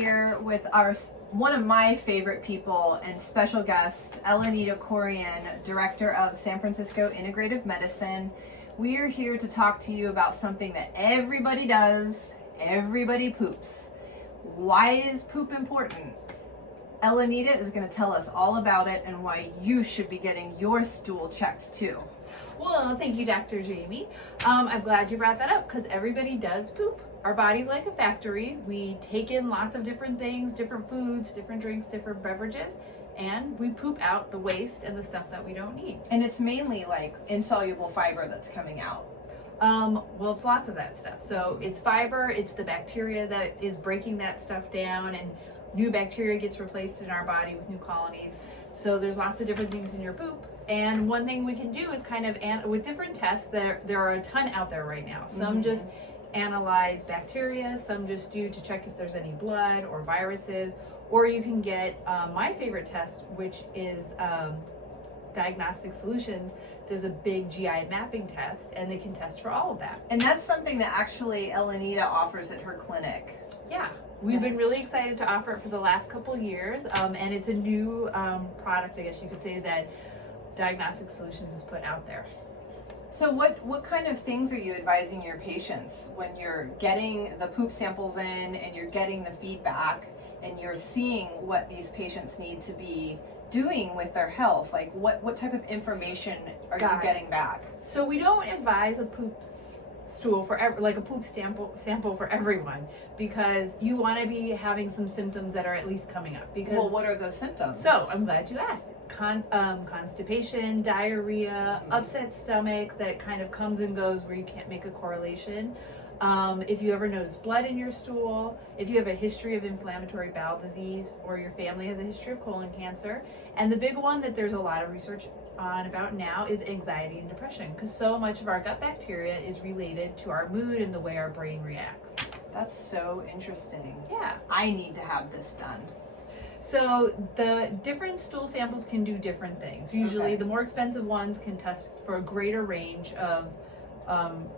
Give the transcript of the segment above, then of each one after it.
here with one of my favorite people and special guest, Elanita Director of San Francisco Integrative Medicine. We are here to talk to you about something that everybody does, everybody poops. Why is poop important? Elanita is going to tell us all about it and why you should be getting your stool checked too. Well, thank you, Dr. Jamie. I'm glad you brought that up because everybody does poop. Our body's like a factory. We take in lots of different things, different foods, different drinks, different beverages, and we poop out the waste and the stuff that we don't need. And it's mainly like insoluble fiber that's coming out. Well, it's lots of that stuff. So it's fiber, it's the bacteria that is breaking that stuff down, and new bacteria gets replaced in our body with new colonies. So there's lots of different things in your poop. And one thing we can do is kind of, with different tests, there are a ton out there right now. Some just analyze bacteria, some just do to check if there's any blood or viruses, or you can get my favorite test, which is Diagnostic Solutions does a big GI mapping test, and they can test for all of that. And that's something that actually Elanita offers at her clinic. Yeah. We've been really excited to offer it for the last couple years, and it's a new product, I guess you could say, that Diagnostic Solutions has put out there. So what kind of things are you advising your patients when you're getting the poop samples in and you're getting the feedback and you're seeing what these patients need to be doing with their health? Like what type of information are you getting back? So we don't advise a poop stool for like a poop sample for everyone, because you want to be having some symptoms that are at least coming up. Because, well, what are those symptoms? So I'm glad you asked. Constipation, diarrhea, upset stomach that kind of comes and goes where you can't make a correlation. If you ever notice blood in your stool, if you have a history of inflammatory bowel disease, or your family has a history of colon cancer. And the big one that there's a lot of research on about now is anxiety and depression, because so much of our gut bacteria is related to our mood and the way our brain reacts. That's so interesting. Yeah. I need to have this done. So the different stool samples can do different things. Usually the more expensive ones can test for a greater range of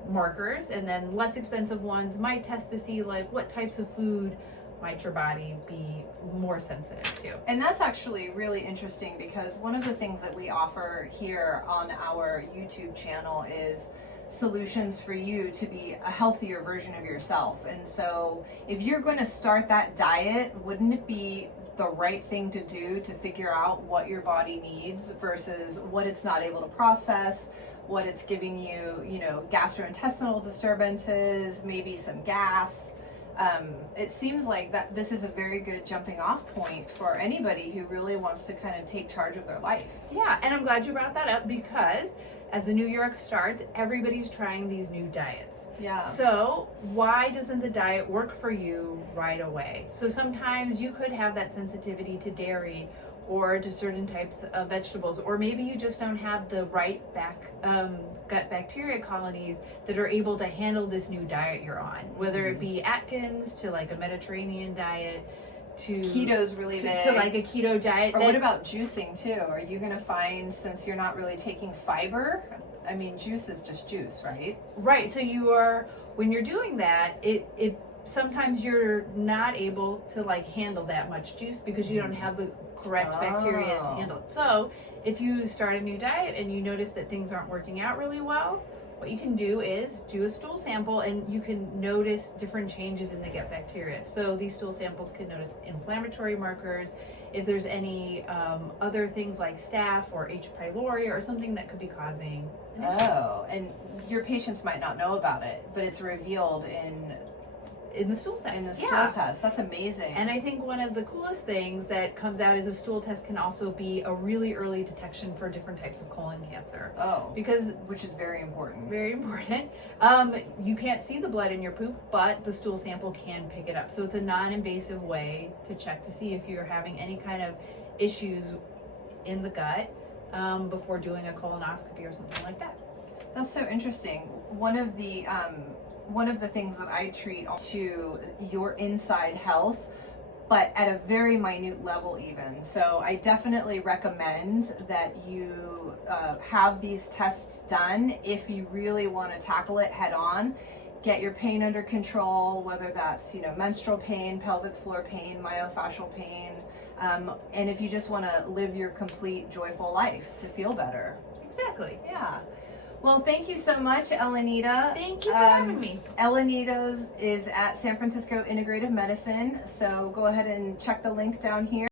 markers, and then less expensive ones might test to see like what types of food might your body be more sensitive to. And that's actually really interesting, because one of the things that we offer here on our YouTube channel is solutions for you to be a healthier version of yourself. And so if you're going to start that diet, wouldn't it be the right thing to do to figure out what your body needs versus what it's not able to process, what it's giving you, gastrointestinal disturbances, maybe some gas. It seems like that this is a very good jumping off point for anybody who really wants to kind of take charge of their life. Yeah, and I'm glad you brought that up, because as the new year starts, everybody's trying these new diets. Yeah. So why doesn't the diet work for you right away? So sometimes you could have that sensitivity to dairy or to certain types of vegetables, or maybe you just don't have the right gut bacteria colonies that are able to handle this new diet you're on, whether it be Atkins to like a Mediterranean diet to keto's really big, to like a keto diet. Or what about juicing too? Are you going to find, since you're not really taking fiber, I mean, juice is just juice, right? Right. So when you're doing that, it sometimes you're not able to like handle that much juice because you don't have the correct bacteria to handle it. So if you start a new diet and you notice that things aren't working out really well, what you can do is do a stool sample, and you can notice different changes in the gut bacteria. So these stool samples can notice inflammatory markers, if there's any other things like staph or H. pylori or something that could be causing an issue. Oh, and your patients might not know about it, but it's revealed in the stool test. In the stool test. That's amazing. And I think one of the coolest things that comes out is a stool test can also be a really early detection for different types of colon cancer. Oh, because which is very important. Very important. You can't see the blood in your poop, but the stool sample can pick it up. So it's a non-invasive way to check to see if you're having any kind of issues in the gut before doing a colonoscopy or something like that. That's so interesting. One of the things that I treat to your inside health, but at a very minute level even. So I definitely recommend that you have these tests done if you really want to tackle it head on. get your pain under control, whether that's, menstrual pain, pelvic floor pain, myofascial pain, and if you just want to live your complete joyful life to feel better. Exactly. Yeah. Well, thank you so much, Elanita. Thank you for having me. Elanita's is at San Francisco Integrative Medicine, so go ahead and check the link down here.